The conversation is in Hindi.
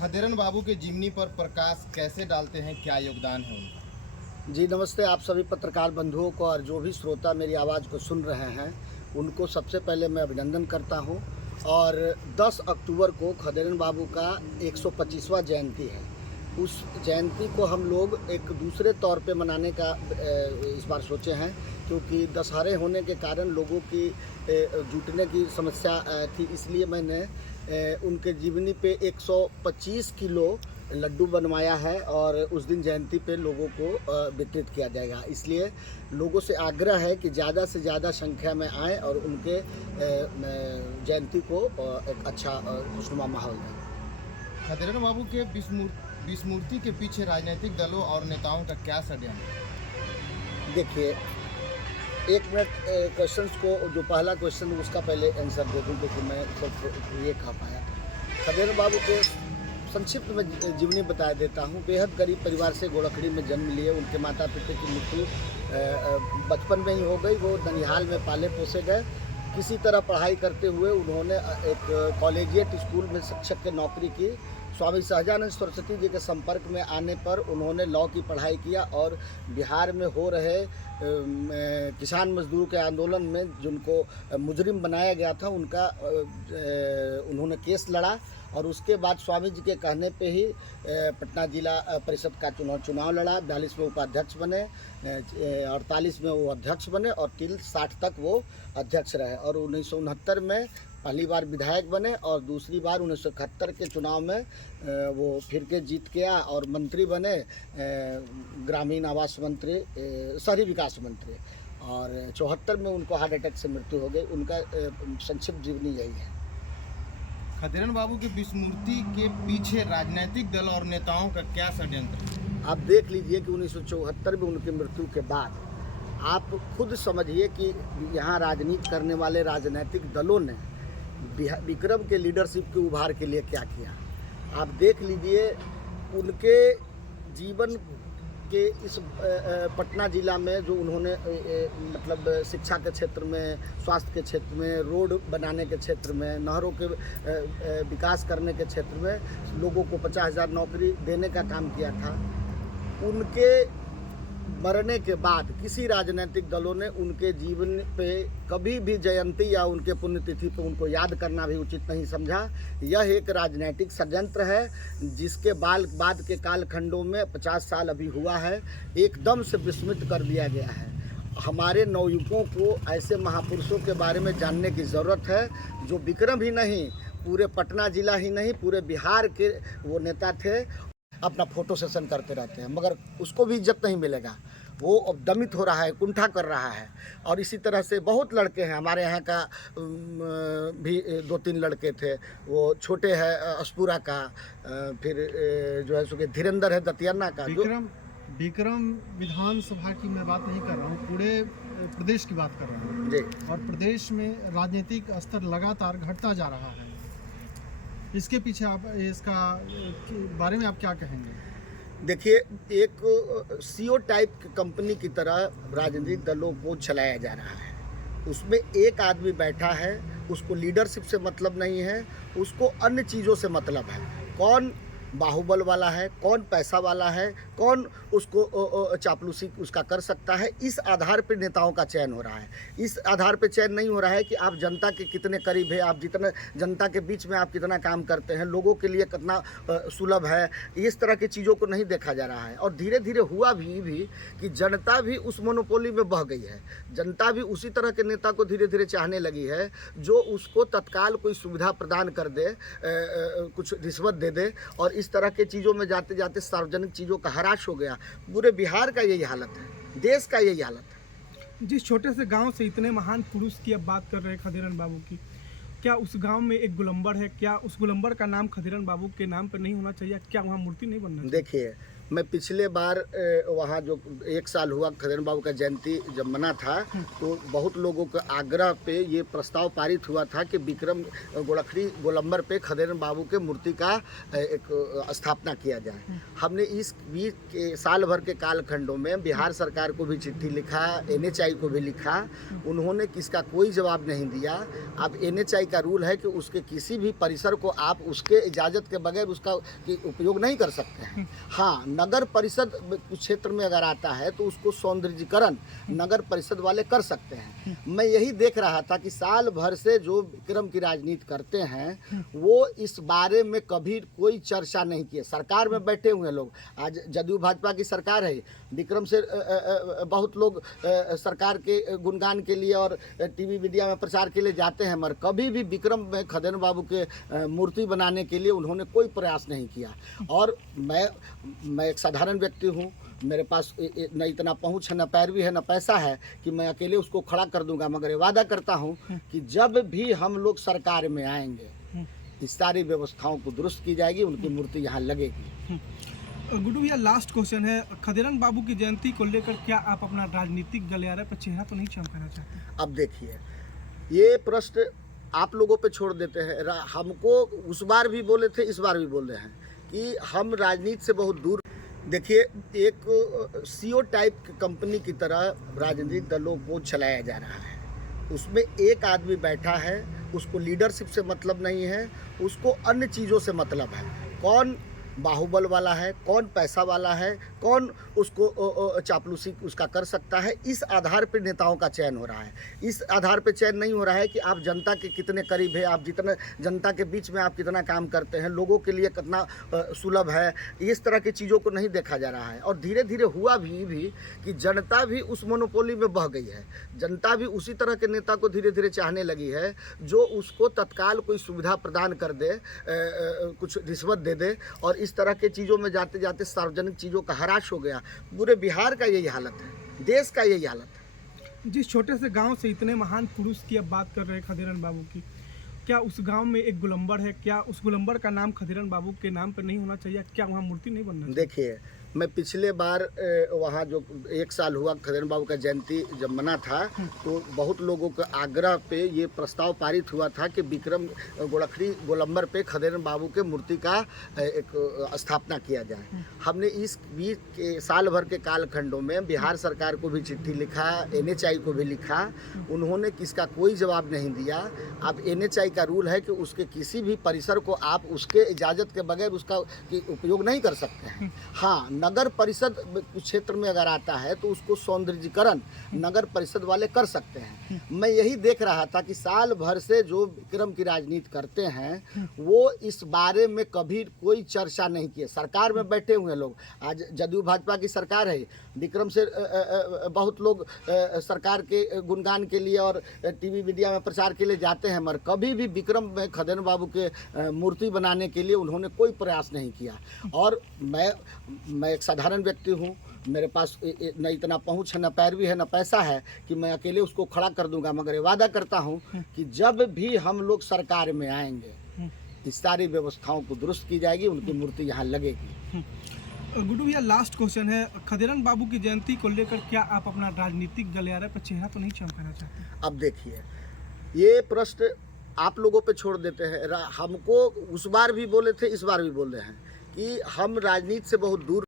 खदेरन बाबू के जीवनी पर प्रकाश कैसे डालते हैं, क्या योगदान है उनका? जी नमस्ते। आप सभी पत्रकार बंधुओं को और जो भी श्रोता मेरी आवाज़ को सुन रहे हैं उनको सबसे पहले मैं अभिनंदन करता हूं। और 10 अक्टूबर को खदेरन बाबू का 125वां जयंती है। उस जयंती को हम लोग एक दूसरे तौर पे मनाने का इस बार सोचे हैं, क्योंकि दशहरे होने के कारण लोगों की जुटने की समस्या थी। इसलिए मैंने उनके जीवनी पे 125 किलो लड्डू बनवाया है और उस दिन जयंती पे लोगों को वितरित किया जाएगा। इसलिए लोगों से आग्रह है कि ज़्यादा से ज़्यादा संख्या में आएँ और उनके जयंती को एक अच्छा खुशनुमा माहौल दें। खदेरन बाबू के विस्मृति के पीछे राजनीतिक दलों और नेताओं का क्या षड्यंत्र? देखिए, एक मिनट क्वेश्चंस को, जो पहला क्वेश्चन उसका पहले आंसर दे दूँ, क्योंकि मैं सिर्फ ये कह पाया। खदेरन बाबू के संक्षिप्त में जीवनी बता देता हूँ। बेहद गरीब परिवार से गोरखड़ी में जन्म लिए। उनके माता पिता की मृत्यु बचपन में ही हो गई। वो ननिहाल में पाले पोसे गए। किसी तरह पढ़ाई करते हुए उन्होंने एक कॉलेजिएट स्कूल में शिक्षक की नौकरी की। स्वामी सहजानंद सरस्वती जी के संपर्क में आने पर उन्होंने लॉ की पढ़ाई किया और बिहार में हो रहे किसान मजदूर के आंदोलन में जिनको मुजरिम बनाया गया था उनका उन्होंने केस लड़ा। और उसके बाद स्वामी जी के कहने पे ही पटना जिला परिषद का चुनाव लड़ा। 42 में उपाध्यक्ष बने, 48 में वो अध्यक्ष बने और तिल 60 तक वो अध्यक्ष रहे। और 1969 में पहली बार विधायक बने और दूसरी बार 1971 के चुनाव में वो फिर के जीत गया और मंत्री बने, ग्रामीण आवास मंत्री, शहरी विकास मंत्री। और 74 में उनको हार्ट अटैक से मृत्यु हो गई। उनका संक्षिप्त जीवनी यही है। खदेरन बाबू के विस्मृति के पीछे राजनीतिक दल और नेताओं का क्या षड्यंत्र है? आप देख लीजिए कि 1974 में उनकी मृत्यु के बाद आप खुद समझिए कि यहाँ राजनीति करने वाले राजनीतिक दलों ने विक्रम के लीडरशिप के उभार के लिए क्या किया। आप देख लीजिए उनके जीवन के इस पटना जिला में जो उन्होंने मतलब शिक्षा के क्षेत्र में, स्वास्थ्य के क्षेत्र में, रोड बनाने के क्षेत्र में, नहरों के विकास करने के क्षेत्र में लोगों को 50,000 नौकरी देने का काम किया था। उनके मरने के बाद किसी राजनीतिक दलों ने उनके जीवन पे कभी भी जयंती या उनके पुण्यतिथि पे उनको याद करना भी उचित नहीं समझा। यह एक राजनीतिक षड्यंत्र है जिसके बाद के कालखंडों में 50 साल अभी हुआ है, एकदम से विस्मृत कर दिया गया है। हमारे नवयुवकों को ऐसे महापुरुषों के बारे में जानने की ज़रूरत है जो विक्रम ही नहीं, पूरे पटना जिला ही नहीं, पूरे बिहार के वो नेता थे। अपना फोटो सेशन करते रहते हैं मगर उसको भी इज्जत नहीं मिलेगा। वो अब दमित हो रहा है, कुंठा कर रहा है। और इसी तरह से बहुत लड़के हैं हमारे यहाँ का, भी 2-3 लड़के थे। वो छोटे हैं अस्पुरा का, फिर जो है सो धीरेन्द्र है दतियाना का। विक्रम विधानसभा की मैं बात नहीं कर रहा हूँ, पूरे प्रदेश की बात कर रहा हूँ जी। और प्रदेश में राजनीतिक स्तर लगातार घटता जा रहा है। इसके पीछे आप इसका बारे में आप क्या कहेंगे? देखिए, एक सीओ टाइप कंपनी की तरह राजनीतिक दलों को चलाया जा रहा है। उसमें एक आदमी बैठा है, उसको लीडरशिप से मतलब नहीं है, उसको अन्य चीज़ों से मतलब है। कौन बाहुबल वाला है, कौन पैसा वाला है, कौन उसको चापलूसी उसका कर सकता है, इस आधार पर नेताओं का चयन हो रहा है। इस आधार पर चयन नहीं हो रहा है कि आप जनता के कितने करीब है, आप जितने जनता के बीच में आप कितना काम करते हैं, लोगों के लिए कितना सुलभ है, इस तरह की चीज़ों को नहीं देखा जा रहा है। और धीरे धीरे हुआ भी कि जनता भी उस मोनोपोली में बह गई है। जनता भी उसी तरह के नेता को धीरे धीरे चाहने लगी है जो उसको तत्काल कोई सुविधा प्रदान कर दे, कुछ रिश्वत दे दे। और इस तरह के चीज़ों में जाते जाते सार्वजनिक चीज़ों का हराश हो गया। पूरे बिहार का यही हालत है, देश का यही हालत है। जिस छोटे से गांव से इतने महान पुरुष की अब बात कर रहे हैं खदेरन बाबू की, क्या उस गांव में एक गोलंबर है? क्या उस गोलंबर का नाम खदेरन बाबू के नाम पर नहीं होना चाहिए? क्या वहाँ मूर्ति नहीं बनना चाहिए? देखिए, मैं पिछले बार वहाँ जो 1 साल हुआ खदेरन बाबू का जयंती जब मना था, तो बहुत लोगों के आग्रह पे ये प्रस्ताव पारित हुआ था कि विक्रम गोलखड़ी गोलंबर पे खदेरन बाबू के मूर्ति का एक स्थापना किया जाए। हमने इस बीच के साल भर के कालखंडों में बिहार सरकार को भी चिट्ठी लिखा, NHI को भी लिखा, उन्होंने किसका कोई जवाब नहीं दिया। अब NHI का रूल है कि उसके किसी भी परिसर को आप उसके इजाज़त के बगैर उसका उपयोग नहीं कर सकते हैं। हाँ, नगर परिषद क्षेत्र में अगर आता है तो उसको सौंदर्यीकरण नगर परिषद वाले कर सकते हैं। मैं यही देख रहा था कि साल भर से जो विक्रम की राजनीति करते हैं वो इस बारे में कभी कोई चर्चा नहीं किए। सरकार में बैठे हुए लोग, आज जदयू भाजपा की सरकार है, विक्रम से बहुत लोग सरकार के गुणगान के लिए और टीवी मीडिया में प्रचार के लिए जाते हैं, मगर कभी भी विक्रम में खदेरन बाबू के मूर्ति बनाने के लिए उन्होंने कोई प्रयास नहीं किया। और मैं एक साधारण व्यक्ति हूँ, मेरे पास न इतना पहुँच है, न पैरवी है, न पैसा है कि मैं अकेले उसको खड़ा कर दूंगा, मगर ये वादा करता हूँ कि जब भी हम लोग सरकार में आएंगे इस सारी व्यवस्थाओं को दुरुस्त की जाएगी, उनकी मूर्ति यहाँ लगेगी। गुड्डू भैया, लास्ट क्वेश्चन है, खदेरन बाबू की जयंती को लेकर क्या आप अपना राजनीतिक गलियारे पर चेहरा तो नहीं चमकाना चाहते? अब देखिए, ये प्रश्न आप लोगों पे छोड़ देते हैं। हमको उस बार भी बोले थे, इस बार भी बोल रहे हैं कि हम राजनीति से बहुत दूर। देखिए, एक CEO टाइप की कंपनी की तरह राजनीतिक दलों को चलाया जा रहा है। उसमें एक आदमी बैठा है, उसको लीडरशिप से मतलब नहीं है, उसको अन्य चीज़ों से मतलब है। कौन बाहुबल वाला है, कौन पैसा वाला है, कौन उसको चापलूसी उसका कर सकता है, इस आधार पर नेताओं का चयन हो रहा है। इस आधार पर चयन नहीं हो रहा है कि आप जनता के कितने करीब है, आप जितने जनता के बीच में आप कितना काम करते हैं, लोगों के लिए कितना सुलभ है, इस तरह की चीज़ों को नहीं देखा जा रहा है। और धीरे धीरे हुआ भी कि जनता भी उस मोनोपोली में बह गई है। जनता भी उसी तरह के नेता को धीरे धीरे चाहने लगी है जो उसको तत्काल कोई सुविधा प्रदान कर दे, कुछ रिश्वत दे दे, और इस तरह के चीज़ों में जाते जाते सार्वजनिक चीज़ों का हराश हो गया। पूरे बिहार का यही हालत है, देश का यही हालत है। जिस छोटे से गांव से इतने महान पुरुष की अब बात कर रहे हैं खदेरन बाबू की, क्या उस गांव में एक गोलंबर है? क्या उस गोलंबर का नाम खदेरन बाबू के नाम पर नहीं होना चाहिए? क्या वहाँ मूर्ति नहीं बनना चाहिए? देखिए, मैं पिछले बार वहाँ जो 1 साल हुआ खदेरन बाबू का जयंती जब मना था, तो बहुत लोगों के आग्रह पे ये प्रस्ताव पारित हुआ था कि विक्रम गोलखड़ी गोलंबर पे खदेरन बाबू के मूर्ति का एक स्थापना किया जाए। हमने इस बीच के साल भर के कालखंडों में बिहार सरकार को भी चिट्ठी लिखा, NHI को भी लिखा, उन्होंने किसका कोई जवाब नहीं दिया। अब NHI का रूल है कि उसके किसी भी परिसर को आप उसके इजाज़त के बगैर उसका उपयोग नहीं कर सकते हैं। हाँ, नगर परिषद क्षेत्र में अगर आता है तो उसको सौंदर्यीकरण नगर परिषद वाले कर सकते हैं। मैं यही देख रहा था कि साल भर से जो विक्रम की राजनीति करते हैं वो इस बारे में कभी कोई चर्चा नहीं किए। सरकार में बैठे हुए लोग, आज जदयू भाजपा की सरकार है, विक्रम से बहुत लोग सरकार के गुणगान के लिए और टीवी मीडिया में प्रचार के लिए जाते हैं, मगर कभी भी विक्रम में खदेरन बाबू के मूर्ति बनाने के लिए उन्होंने कोई प्रयास नहीं किया। और मैं एक साधारण व्यक्ति हूँ, मेरे पास न इतना पहुँच है, न पैरवी है, न पैसा है कि मैं अकेले उसको खड़ा कर दूंगा, मगर ये वादा करता हूँ कि जब भी हम लोग सरकार में आएंगे इस सारी व्यवस्थाओं को दुरुस्त की जाएगी, उनकी मूर्ति यहाँ लगेगी। गुड्डू भैया, लास्ट क्वेश्चन है, खदेरन बाबू की जयंती को लेकर क्या आप अपना राजनीतिक गलियारे पर चेहरा तो नहीं चमकाना चाहते? अब देखिए, ये प्रश्न आप लोगों पे छोड़ देते हैं। हमको उस बार भी बोले थे, इस बार भी बोल रहे हैं कि हम राजनीति से बहुत दूर